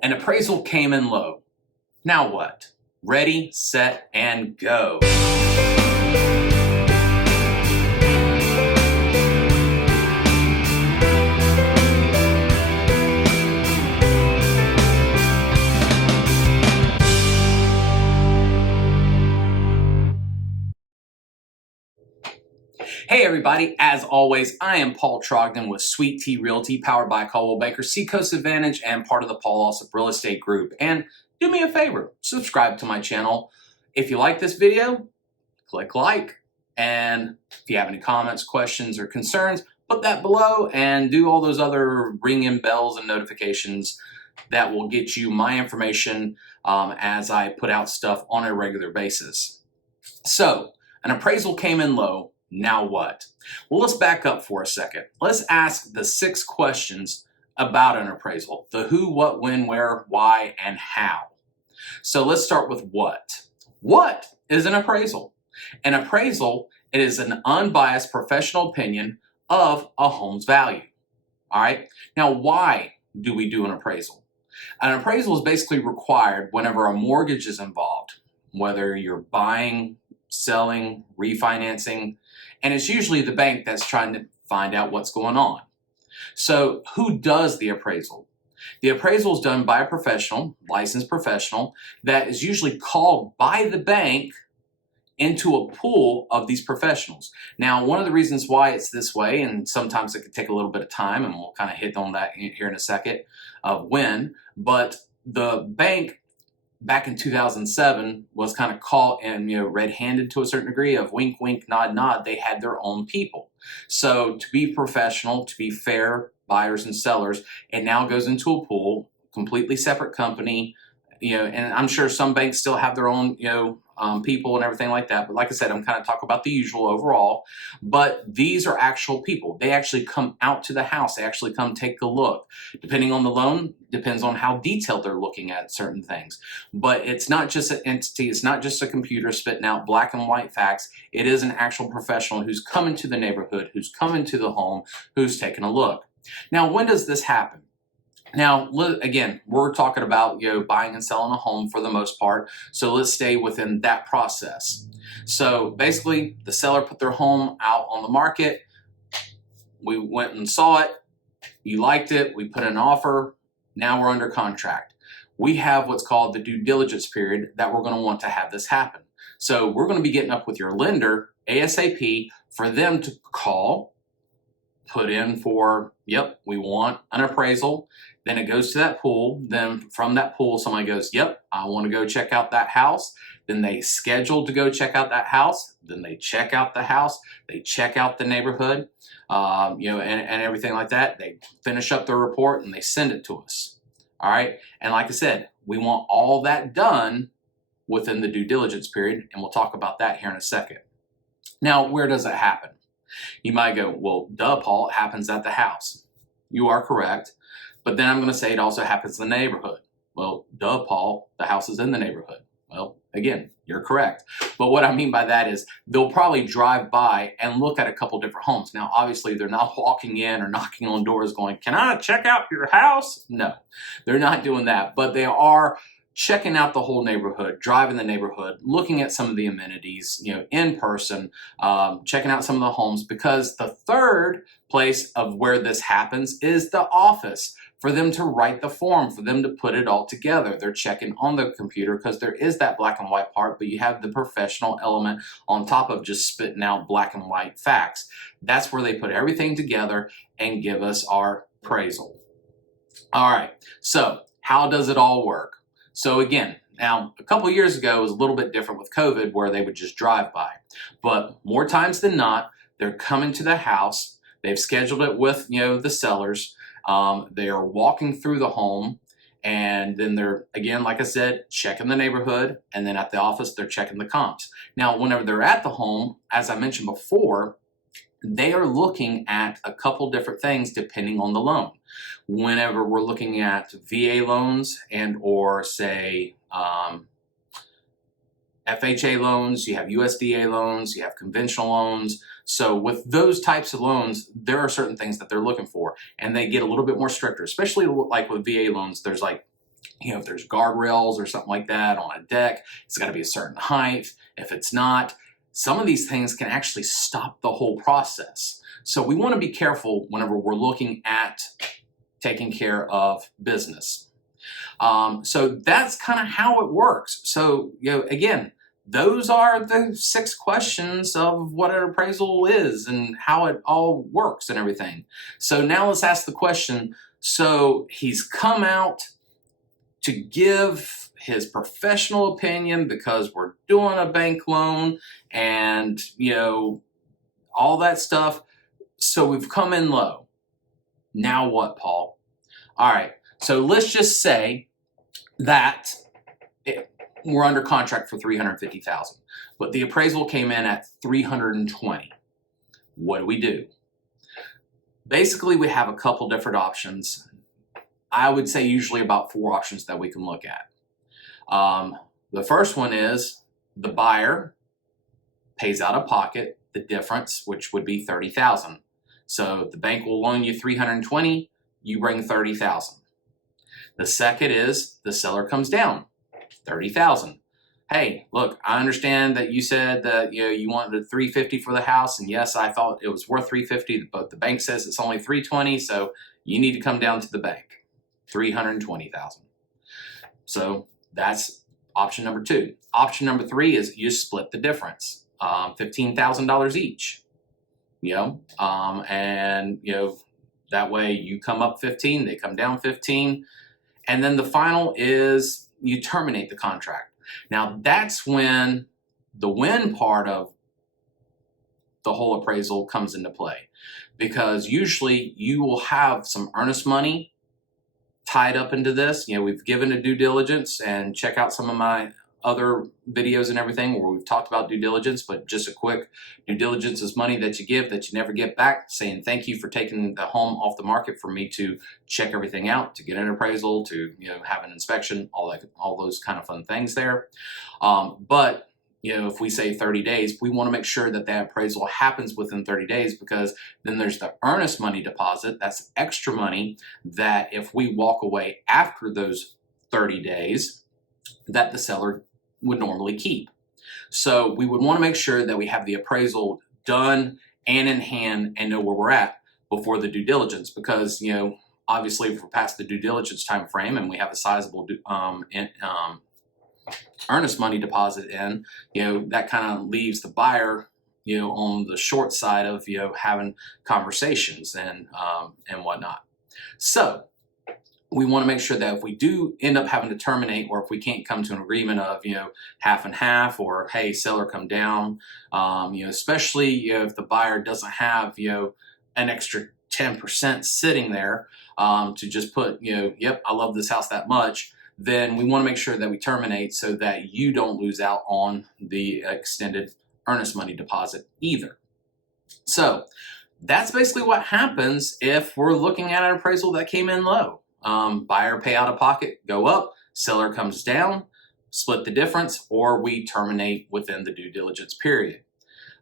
An appraisal came in low. Now what? Ready, set, and go. Hey everybody, as always, I am Paul Trogdon with Sweet T Realty, powered by Coldwell Banker, Seacoast Advantage, and part of the Paul Alsop Real Estate Group. And do me a favor, subscribe to my channel. If you like this video, click like. And if you have any comments, questions, or concerns, put that below and do all those other ring-in bells and notifications that will get you my information as I put out stuff on a regular basis. So, an appraisal came in low. Now what? Well, let's back up for a second. Let's ask the 6 questions about an appraisal. The who, what, when, where, why, and how. So let's start with what. What is an appraisal? An appraisal, it is an unbiased professional opinion of a home's value. All right. Now, why do we do an appraisal? An appraisal is basically required whenever a mortgage is involved, whether you're buying, selling, refinancing, and it's usually the bank that's trying to find out what's going on. So who does the appraisal? The appraisal is done by a professional, licensed professional, that is usually called by the bank into a pool of these professionals. Now, one of the reasons why it's this way, and sometimes it could take a little bit of time, and we'll kind of hit on that here in a second of when, but the bank back in 2007 was kind of caught and red-handed to a certain degree of wink, wink, nod, nod. They had their own people. So to be professional, to be fair, buyers and sellers, it now goes into a pool, completely separate company, and I'm sure some banks still have their own, people and everything like that. But like I said, I'm kind of talking about the usual overall. But these are actual people. They actually come out to the house. They actually come take a look. Depending on the loan, depends on how detailed they're looking at certain things. But it's not just an entity. It's not just a computer spitting out black and white facts. It is an actual professional who's coming to the neighborhood, who's coming to the home, who's taking a look. Now, when does this happen? Now, again, we're talking about buying and selling a home for the most part, so let's stay within that process. So basically, the seller put their home out on the market. We went and saw it. You liked it. We put in an offer. Now we're under contract. We have what's called the due diligence period that we're going to want to have this happen. So we're going to be getting up with your lender ASAP for them to call, put in for, yep, we want an appraisal. Then it goes to that pool. Then from that pool, somebody goes, yep, I want to go check out that house. Then they schedule to go check out that house. Then they check out the house. They check out the neighborhood, and everything like that. They finish up their report and they send it to us. All right. And like I said, we want all that done within the due diligence period. And we'll talk about that here in a second. Now, where does it happen? You might go, well, duh, Paul, it happens at the house. You are correct. But then I'm going to say it also happens in the neighborhood. Well, duh, Paul, the house is in the neighborhood. Well, again, you're correct. But what I mean by that is they'll probably drive by and look at a couple different homes. Now, obviously, they're not walking in or knocking on doors going, can I check out your house? No, they're not doing that. But they are checking out the whole neighborhood, driving the neighborhood, looking at some of the amenities, in person, checking out some of the homes, because the third place of where this happens is the office, for them to write the form, for them to put it all together. They're checking on the computer because there is that black and white part, but you have the professional element on top of just spitting out black and white facts. That's where they put everything together and give us our appraisal. All right, so how does it all work? So again, now a couple of years ago it was a little bit different with COVID where they would just drive by. But more times than not, they're coming to the house. They've scheduled it with, the sellers. They are walking through the home, and then they're, again, like I said, checking the neighborhood, and then at the office, they're checking the comps. Now, whenever they're at the home, as I mentioned before, they are looking at a couple different things depending on the loan. Whenever we're looking at VA loans and or say FHA loans, you have USDA loans, you have conventional loans. So with those types of loans, there are certain things that they're looking for, and they get a little bit more stricter, especially like with VA loans. There's like if there's guardrails or something like that on a deck, it's got to be a certain height. If it's not, some of these things can actually stop the whole process. So we want to be careful whenever we're looking at taking care of business. So that's kind of how it works. So, again, those are the 6 questions of what an appraisal is and how it all works and everything. So now let's ask the question. So he's come out to give his professional opinion because we're doing a bank loan and, all that stuff. So we've come in low. Now what, Paul? All right. So let's just say that we're under contract for $350,000, but the appraisal came in at $320,000. What do? Basically, we have a couple different options. I would say usually about 4 options that we can look at. The first one is the buyer pays out of pocket the difference, which would be $30,000. So the bank will loan you $320,000, you bring $30,000. The second is the seller comes down $30,000. Hey, look, I understand that you said that you wanted $350,000 for the house, and yes, I thought it was worth $350,000, but the bank says it's only $320,000, so you need to come down to the bank. $320,000. So that's option number 2. Option number 3 is you split the difference, $15,000 each. And that way you come up 15, they come down 15, and then the final is you terminate the contract. Now that's when the win part of the whole appraisal comes into play, because usually you will have some earnest money tied up into this. We've given a due diligence, and check out some of my other videos and everything where we've talked about due diligence, but just a quick due diligence is money that you give that you never get back, saying thank you for taking the home off the market for me to check everything out, to get an appraisal, to have an inspection, all those kind of fun things there. But if we say 30 days, we want to make sure that that appraisal happens within 30 days, because then there's the earnest money deposit. That's extra money that if we walk away after those 30 days, that the seller would normally keep. So we would want to make sure that we have the appraisal done and in hand and know where we're at before the due diligence, because obviously if we're past the due diligence time frame and we have a sizable earnest money deposit in, that kind of leaves the buyer on the short side of having conversations and whatnot. So we want to make sure that if we do end up having to terminate, or if we can't come to an agreement of half and half, or hey, seller come down, especially if the buyer doesn't have an extra 10% sitting there to just put yep, I love this house that much, then we want to make sure that we terminate so that you don't lose out on the extended earnest money deposit either. So that's basically what happens if we're looking at an appraisal that came in low. Buyer pay out of pocket, go up, seller comes down, split the difference, or we terminate within the due diligence period.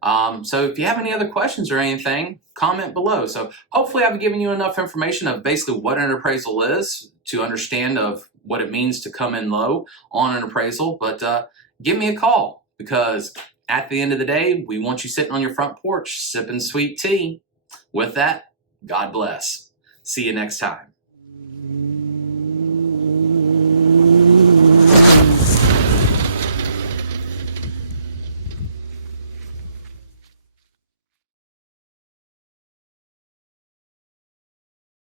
So if you have any other questions or anything, comment below. So hopefully I've given you enough information of basically what an appraisal is to understand of what it means to come in low on an appraisal. But give me a call, because at the end of the day, we want you sitting on your front porch sipping sweet tea. With that, God bless. See you next time.